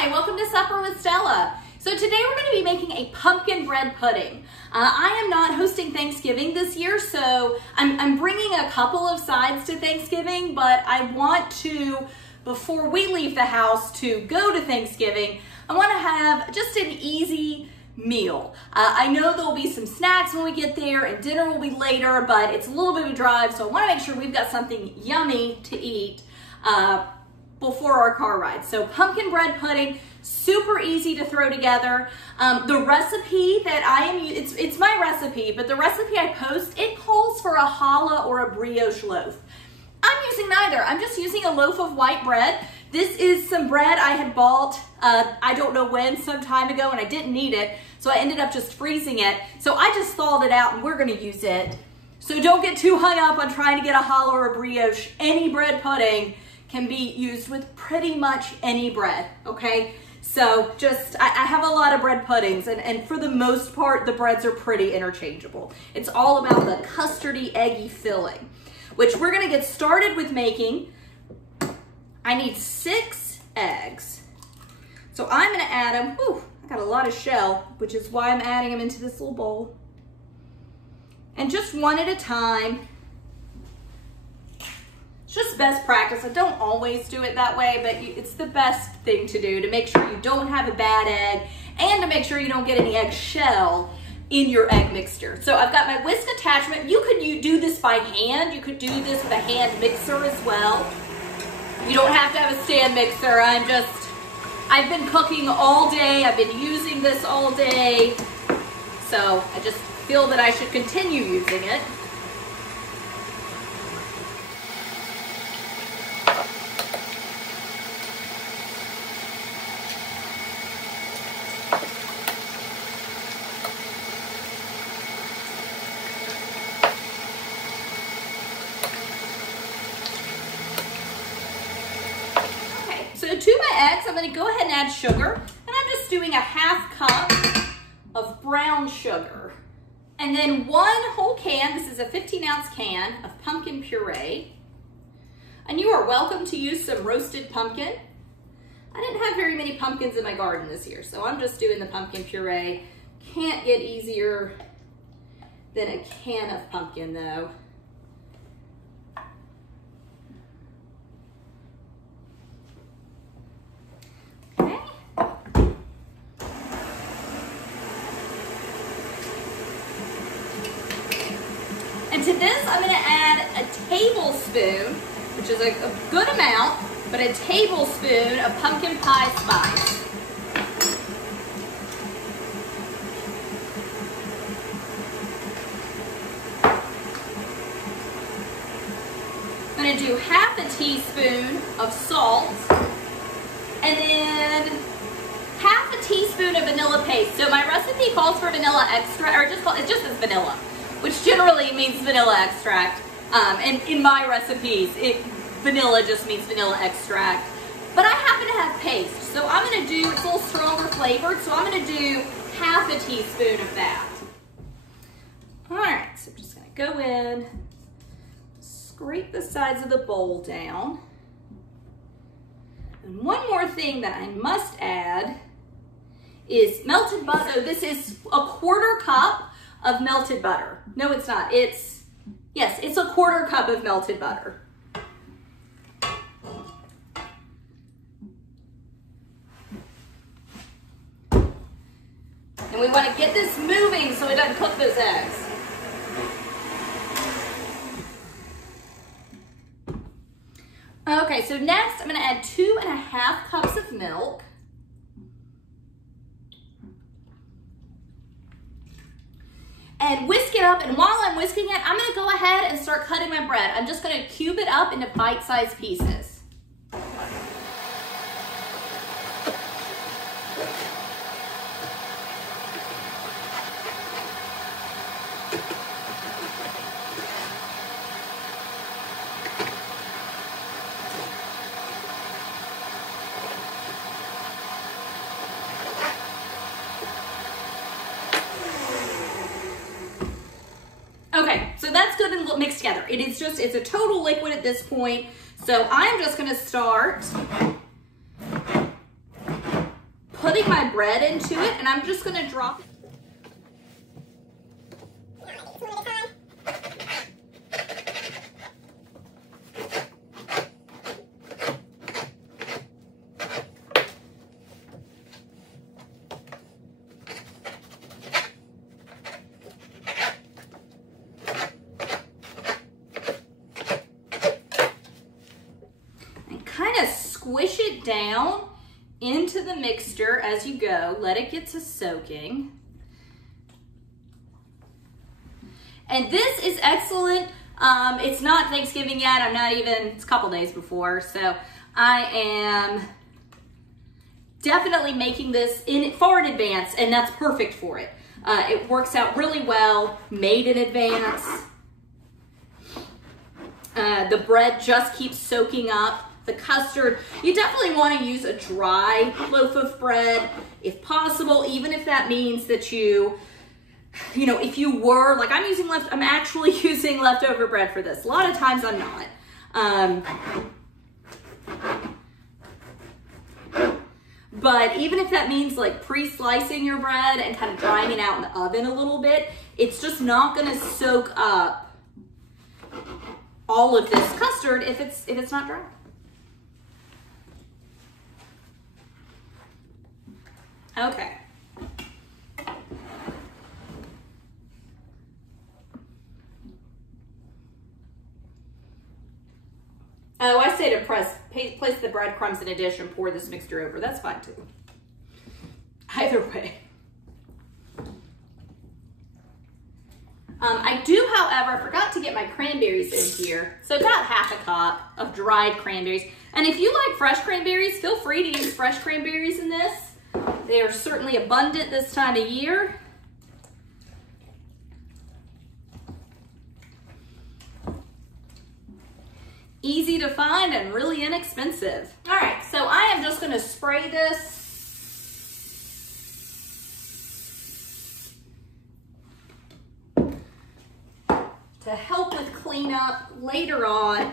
Hi, welcome to Supper with Stella. So today we're going to be making a pumpkin bread pudding. I am not hosting Thanksgiving this year, so I'm bringing a couple of sides to Thanksgiving, but I want to, before we leave the house to go to Thanksgiving, I want to have just an easy meal. I know there'll be some snacks when we get there and dinner will be later, but it's a little bit of a drive, so I want to make sure we've got something yummy to eat before our car ride. So pumpkin bread pudding, super easy to throw together. The recipe that I am using, it's my recipe, but the recipe I post, it calls for a challah or a brioche loaf. I'm using neither. I'm just using a loaf of white bread. This is some bread I had bought, I don't know when, some time ago, and I didn't need it, so I ended up just freezing it. So I just thawed it out and we're gonna use it. So don't get too hung up on trying to get a challah or a brioche. Any bread pudding can be used with pretty much any bread, okay? So just, I have a lot of bread puddings, and for the most part, the breads are pretty interchangeable. It's all about the custardy, eggy filling, which we're gonna get started with making. I need 6 eggs. So I'm gonna add them, whew, I got a lot of shell, which is why I'm adding them into this little bowl. And just one at a time. It's just best practice. I don't always do it that way, but it's the best thing to do to make sure you don't have a bad egg and to make sure you don't get any egg shell in your egg mixture. So I've got my whisk attachment. You could do this by hand. You could do this with a hand mixer as well. You don't have to have a stand mixer. I've been cooking all day. I've been using this all day. So I just feel that I should continue using it. So to my eggs, I'm going to go ahead and add sugar, and I'm just doing a 1/2 cup of brown sugar. And then 1 whole can, this is a 15-ounce can of pumpkin puree. And you are welcome to use some roasted pumpkin. I didn't have very many pumpkins in my garden this year, so I'm just doing the pumpkin puree. Can't get easier than a can of pumpkin though. And to this, I'm going to add a tablespoon, which is a good amount, but a tablespoon of pumpkin pie spice. I'm going to do 1/2 teaspoon of salt, and then 1/2 teaspoon of vanilla paste. So my recipe calls for vanilla extra, or it just says vanilla, which generally means vanilla extract. And in my recipes, vanilla just means vanilla extract. But I happen to have paste, so I'm gonna do, it's a little stronger flavored, so I'm gonna do 1/2 teaspoon of that. All right, so I'm just gonna go in, scrape the sides of the bowl down. And one more thing that I must add is melted butter. So this is a 1/4 cup of melted butter. No, it's not. It's a 1/4 cup of melted butter. And we want to get this moving so it doesn't cook those eggs. Okay, so next I'm going to add 2½ cups of milk. And whisk it up, and while I'm whisking it, I'm gonna go ahead and start cutting my bread. I'm just gonna cube it up into bite-sized pieces. Okay, so that's good and mixed together. It's a total liquid at this point. So I'm just gonna start putting my bread into it, and I'm just gonna drop it. Kind of squish it down into the mixture as you go. Let it get to soaking. And this is excellent. It's not Thanksgiving yet. It's a couple days before. So I am definitely making this far in advance, and that's perfect for it. It works out really well, made in advance. The bread just keeps soaking up the custard. You definitely want to use a dry loaf of bread if possible, even if that means that if you were, like I'm actually using leftover bread for this. A lot of times I'm not. But even if that means like pre-slicing your bread and kind of drying it out in the oven a little bit, it's just not going to soak up all of this custard if it's not dry. Okay. Oh, I say to place the breadcrumbs in a dish and pour this mixture over. That's fine too. Either way. I do, however, forgot to get my cranberries in here. So about half a cup of dried cranberries. And if you like fresh cranberries, feel free to use fresh cranberries in this. They are certainly abundant this time of year. Easy to find and really inexpensive. All right, so I am just gonna spray this to help with cleanup later on.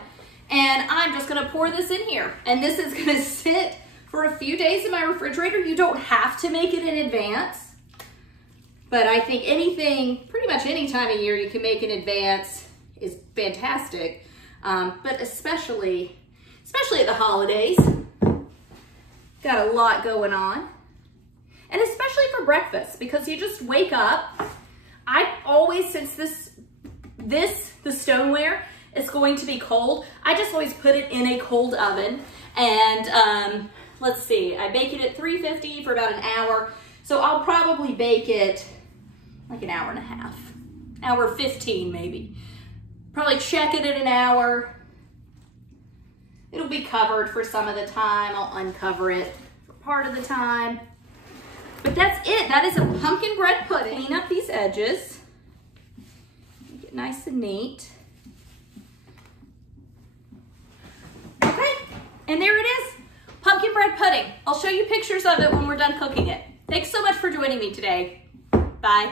And I'm just gonna pour this in here. And this is gonna sit for a few days in my refrigerator. You don't have to make it in advance, but I think pretty much any time of year you can make in advance is fantastic. But especially at the holidays, got a lot going on. And especially for breakfast, because you just wake up. I always, since the stoneware is going to be cold, I just always put it in a cold oven. And let's see, I bake it at 350 for about an hour. So I'll probably bake it like an hour and a half, hour 15 maybe. Probably check it at an hour. It'll be covered for some of the time. I'll uncover it for part of the time. But that's it. That is a pumpkin bread pudding. Clean up these edges. Make it nice and neat. Okay, and there it is. Pumpkin bread pudding. I'll show you pictures of it when we're done cooking it. Thanks so much for joining me today. Bye.